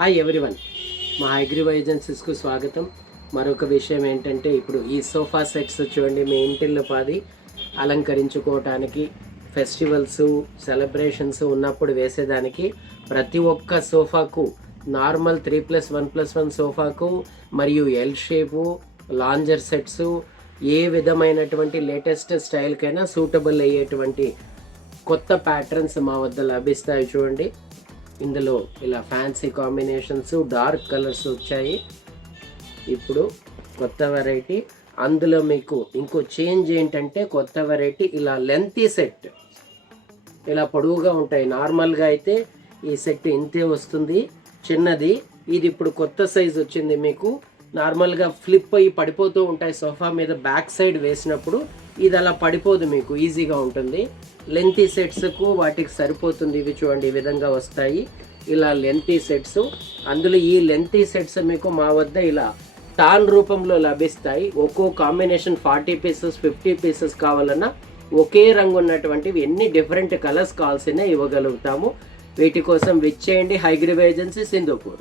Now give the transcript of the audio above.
Hi everyone, మా హైగ్రీవ్ ఏజెన్సీస్కు స్వాగతం. మరొక విషయం ఏంటంటే, ఇప్పుడు ఈ సోఫా సెట్స్ చూడండి, మీ ఇంటిల్లో పాది అలంకరించుకోవటానికి, ఫెస్టివల్స్ సెలబ్రేషన్స్ ఉన్నప్పుడు వేసేదానికి ప్రతి ఒక్క సోఫాకు నార్మల్ 3+1+1 సోఫాకు మరియు ఎల్ షేపు లాంజర్ సెట్స్ ఏ విధమైనటువంటి లేటెస్ట్ స్టైల్కైనా సూటబుల్ అయ్యేటువంటి కొత్త ప్యాటర్న్స్ మా వద్ద లభిస్తాయి. చూడండి, ఇందులో ఇలా ఫ్యాన్సీ కాంబినేషన్స్, డార్క్ కలర్స్ వచ్చాయి. ఇప్పుడు కొత్త వెరైటీ, అందులో మీకు ఇంకో చేంజ్ ఏంటంటే, కొత్త వెరైటీ ఇలా లెంతీ సెట్, ఇలా పొడవుగా ఉంటాయి. నార్మల్గా అయితే ఈ సెట్ ఇంతే వస్తుంది, చిన్నది. ఇది ఇప్పుడు కొత్త సైజ్ వచ్చింది. మీకు నార్మల్గా ఫ్లిప్ అయ్యి పడిపోతూ ఉంటాయి సోఫా మీద, బ్యాక్ సైడ్ వేసినప్పుడు ఇది అలా పడిపోదు, మీకు ఈజీగా ఉంటుంది. లెంతీ సెట్స్కు వాటికి సరిపోతుంది. ఇవి చూడండి, ఈ విధంగా వస్తాయి ఇలా లెంతీ సెట్స్. అందులో ఈ లెంతీ సెట్స్ మీకు మా వద్ద ఇలా టాన్ రూపంలో లభిస్తాయి. ఒక్కో కాంబినేషన్ 40 పీసెస్ 50 పీసెస్ కావాలన్నా ఒకే రంగు ఉన్నటువంటివి ఎన్ని డిఫరెంట్ కలర్స్ కావాల్సిన ఇవ్వగలుగుతాము. వీటి కోసం విచ్చేయండి హైగ్రీవ్ ఏజెన్సీ, సింధూపూర్.